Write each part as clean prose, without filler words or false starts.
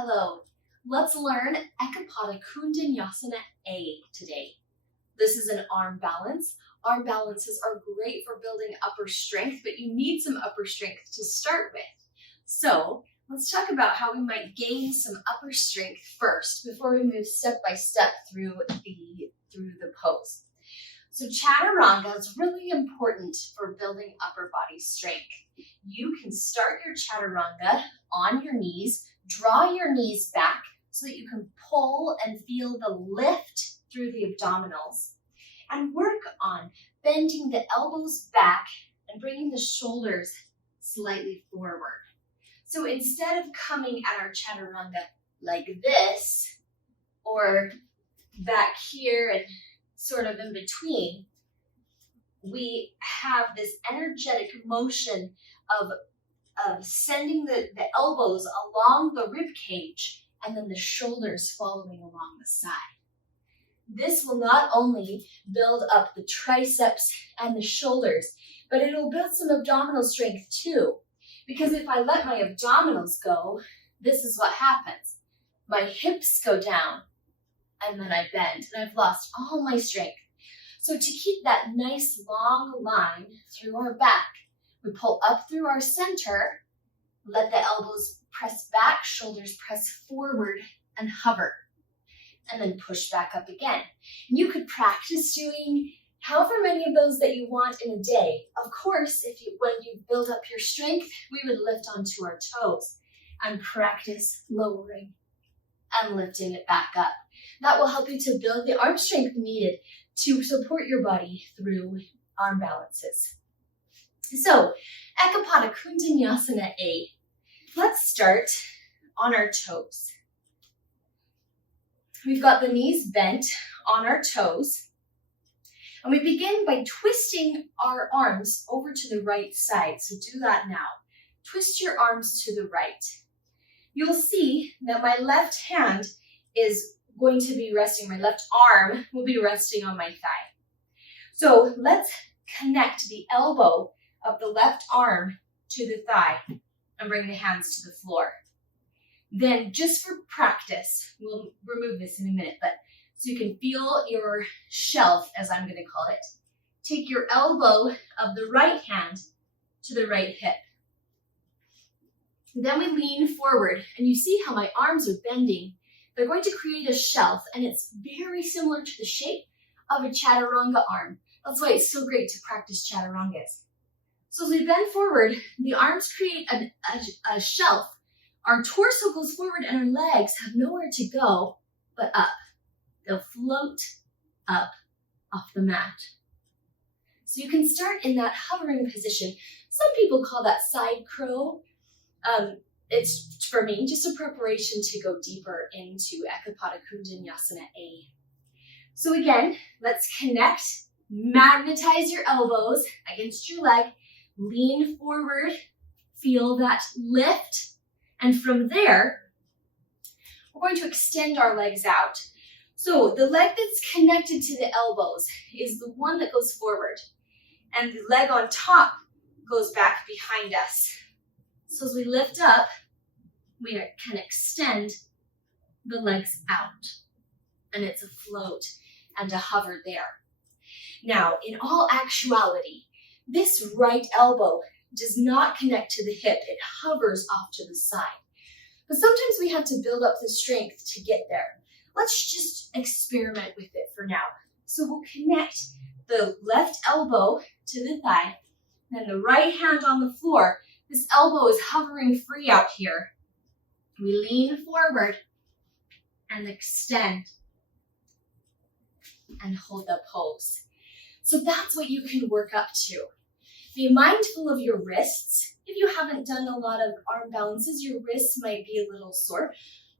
Hello, let's learn Eka Pada Koundinyasana A today. This is an arm balance. Arm balances are great for building upper strength, but you need some upper strength to start with. So let's talk about how we might gain some upper strength first before we move step by step through the pose. So Chaturanga is really important for building upper body strength. You can start your Chaturanga on your knees, draw your knees back so that you can pull and feel the lift through the abdominals, and work on bending the elbows back and bringing the shoulders slightly forward. So instead of coming at our Chaturanga like this, or back here and sort of in between, we have this energetic motion of sending the elbows along the rib cage and then the shoulders following along the side. This will not only build up the triceps and the shoulders, but it'll build some abdominal strength too. Because if I let my abdominals go, this is what happens. My hips go down and then I bend and I've lost all my strength. So to keep that nice long line through our back, we pull up through our center, let the elbows press back, shoulders press forward and hover, and then push back up again. And you could practice doing however many of those that you want in a day. Of course, when you build up your strength, we would lift onto our toes and practice lowering and lifting it back up. That will help you to build the arm strength needed to support your body through arm balances. So, Eka Pada Koundinyasana A. Let's start on our toes. We've got the knees bent on our toes. And we begin by twisting our arms over to the right side. So do that now. Twist your arms to the right. You'll see that my left hand is going to be resting, my left arm will be resting on my thigh. So let's connect the elbow of the left arm to the thigh and bring the hands to the floor. Then just for practice, we'll remove this in a minute, but so you can feel your shelf, as I'm going to call it, take your elbow of the right hand to the right hip. Then we lean forward, and you see how my arms are bending. They're going to create a shelf, and it's very similar to the shape of a Chaturanga arm. That's why it's so great to practice Chaturangas. So as we bend forward, the arms create a shelf. Our torso goes forward, and our legs have nowhere to go but up. They'll float up off the mat. So you can start in that hovering position. Some people call that side crow. It's, for me, just a preparation to go deeper into Eka Pada Koundinyasana A. So again, let's connect. Magnetize your elbows against your leg. Lean forward. Feel that lift. And from there, we're going to extend our legs out. So the leg that's connected to the elbows is the one that goes forward. And the leg on top goes back behind us. So as we lift up, we can extend the legs out. And it's a float and a hover there. Now, in all actuality, this right elbow does not connect to the hip. It hovers off to the side. But sometimes we have to build up the strength to get there. Let's just experiment with it for now. So we'll connect the left elbow to the thigh, then the right hand on the floor. This elbow is hovering free out here. We lean forward and extend and hold the pose. So that's what you can work up to. Be mindful of your wrists. If you haven't done a lot of arm balances, your wrists might be a little sore.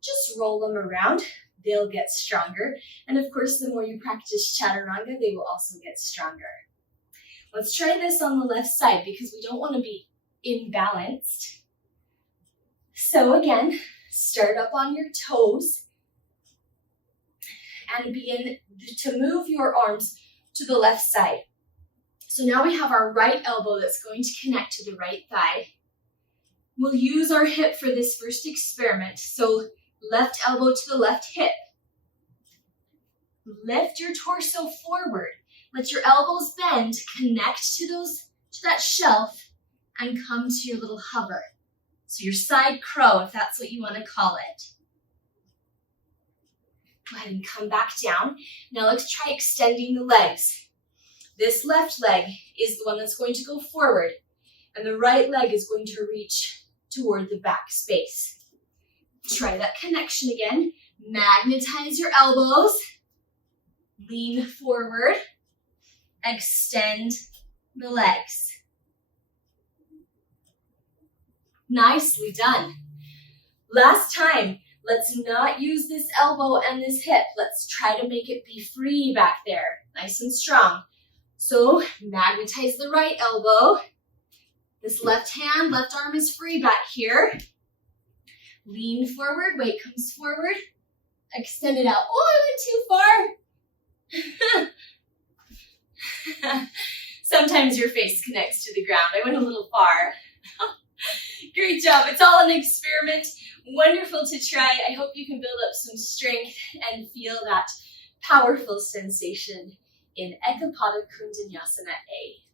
Just roll them around. They'll get stronger. And of course, the more you practice Chaturanga, they will also get stronger. Let's try this on the left side because we don't want to be imbalanced. So again, start up on your toes and begin to move your arms to the left side. So now we have our right elbow that's going to connect to the right thigh. We'll use our hip for this first experiment. So Left elbow to the left hip. Lift your torso forward. Let your elbows bend, connect to that shelf, and come to your little hover. So your side crow, if that's what you want to call it. Go ahead and come back down. Now let's try extending the legs. This left leg is the one that's going to go forward, and the right leg is going to reach toward the back space. Try that connection again. Magnetize your elbows. Lean forward. Extend the legs. Nicely done. Last time, let's not use this elbow and this hip. Let's try to make it be free back there, nice and strong. So magnetize the right elbow. This left hand, left arm is free back here. Lean forward, weight comes forward. Extend it out. Oh, I went too far. Sometimes your face connects to the ground. I went a little far. Great job. It's all an experiment. Wonderful to try. I hope you can build up some strength and feel that powerful sensation in Eka Pada Koundinyasana A.